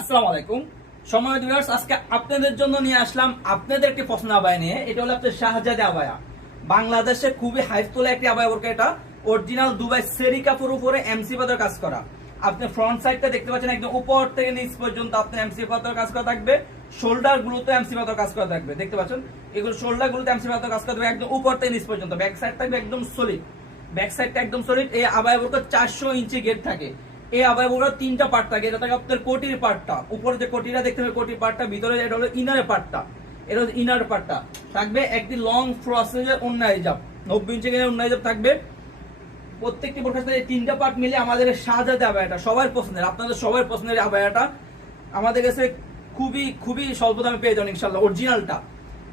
আসসালামু আলাইকুম সম্মানিত ভিউয়ার্স, আজকে আপনাদের জন্য নিয়ে আসলাম আপনাদের একটি পছন্দ আবায়া নিয়ে। এটা হলো আপনার শাহজাদি আবায়া। বাংলাদেশে খুবই হাইপ তোলা একটি আবায়া বোরকা। এটা অরিজিনাল দুবাই সেরি কাপড় উপরে এমসি পাতার কাজ করা। আপনি ফ্রন্ট সাইডটা দেখতে পাচ্ছেন, একদম উপর থেকে নিচ পর্যন্ত আপনার এমসি পাতার কাজ করা থাকবে। শোল্ডার গুলোতে এমসি পাতার কাজ করা থাকবে, দেখতে পাচ্ছেন এগুলো শোল্ডার গুলোতে এমসি পাতার কাজ করা থাকবে একদম উপর থেকে নিচ পর্যন্ত। ব্যাক সাইড থাকবে একদম সলিড, ব্যাক সাইডটা একদম সলিড। এই আবায়া বোরকা 400 ইঞ্চি গেট থাকে। এই আবায়া বোরকার 3টা পার্ট থাকে। এটা থাকে আপনার কোটির পার্টটা, উপরে যে কোটিটা দেখতে হবে কোটির পার্টটা, ভিতরে এটা হলো ইনারের পার্টটা, এটা হলো ইনার পার্টটা থাকবে। একটি লং ফ্রসেজের ওন্না হিজাব, 90 ইঞ্চি গেলে ওন্না হিজাব থাকবে। প্রত্যেকটি বোরকার সাথে এই 3টা পার্ট মিলে আমাদের শাহজাদি আবায়াটা সবার পছন্দের, আপনাদের সবার পছন্দের আবায়াটা আমাদের কাছে খুবই খুবই স্বল্প দামে পেয়ে যান ইনশাআল্লাহ। অরিজিনালটা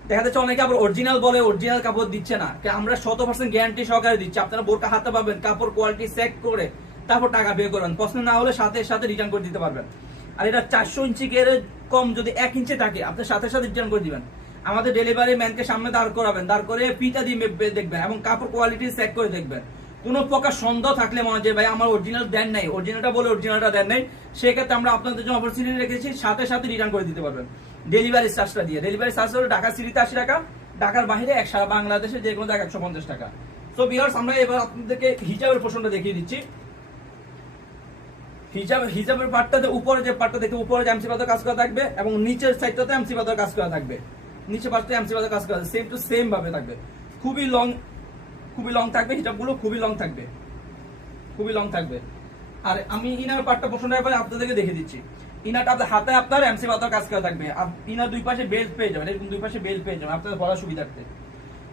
দেখা যাচ্ছে অনেকে আবার অরিজিনাল বলে, অরিজিনাল কাপড় দিচ্ছে না। আমরা 100% গ্যারান্টি সহকারে দিচ্ছি। আপনারা বোরকা হাতে পাবেন, কাপড় কোয়ালিটি চেক করে তারপর টাকা পে করবেন। পছন্দ না হলে সাথে সাথে রিটার্ন করে দিতে পারবেন। আর এটা 400 ইঞ্চি এর কম যদি 1 ইঞ্চি থাকে আপনি সাথে সাথে রিটার্ন করে দিবেন। আমাদের ডেলিভারি ম্যানকে সামনে দাঁড় করাবেন, দাঁড় করে পিটা দিয়ে দেখবেন এবং কাপড় কোয়ালিটি চেক করে দেখবেন। কোনো প্রকার সন্দেহ থাকলে মনে হয় যে ভাই আমার অরিজিনাল দেন নাই, অরিজিনালটা বলে অরিজিনালটা দেন নাই, সেক্ষেত্রে আমরা আপনাদের জন্য অপরচুনিটি রেখেছি, সাথে সাথে রিটার্ন করে দিতে পারবেন ডেলিভারি চার্জটা দিয়ে। ডেলিভারি চার্জ হলো ঢাকা সিটিতে 80 টাকা, ঢাকার বাইরে সারা বাংলাদেশে যে কোনো জায়গায় 150 টাকা। সো ভিউয়ার্স, আমরা এবার আপনাদেরকে হিজাবের পোর্শনটা দেখিয়ে দিচ্ছি। হিজাবের পার্টটাতে উপরে যে পার্টটা দেখে উপরে এমসি পাতার কাজ করা থাকবে এবং নিচের সাইডটাতে এমসি পাতার কাজ করা থাকবে। নিচে পার্টটা এমসি পাতার কাজ করা সেম টু সেম ভাবে থাকবে। খুবই লং থাকবে, হিজাবগুলো খুবই লং থাকবে, খুবই লং থাকবে। আর আমি ইনার পার্টটা পোর্শনটা এবার আপনাদেরকে দেখে দিচ্ছি। ইনারটা আপনার হাতে আপনার এমসি পাতার কাজ করা থাকবে। আর ইনার দুই পাশে বেল্ট পেয়ে যাবেন, এরকম দুই পাশে বেল্ট পেয়ে যাবেন আপনাদের পড়ার সুবিধার্থে।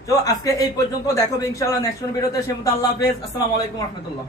তো আজকে এই পর্যন্ত, দেখাবে ইনশাআল্লাহ নেক্সট ভিডিওতে। সে মতো আল্লাহ হাফেজ, আসসালামু আলাইকুম রহমতুল্লাহ।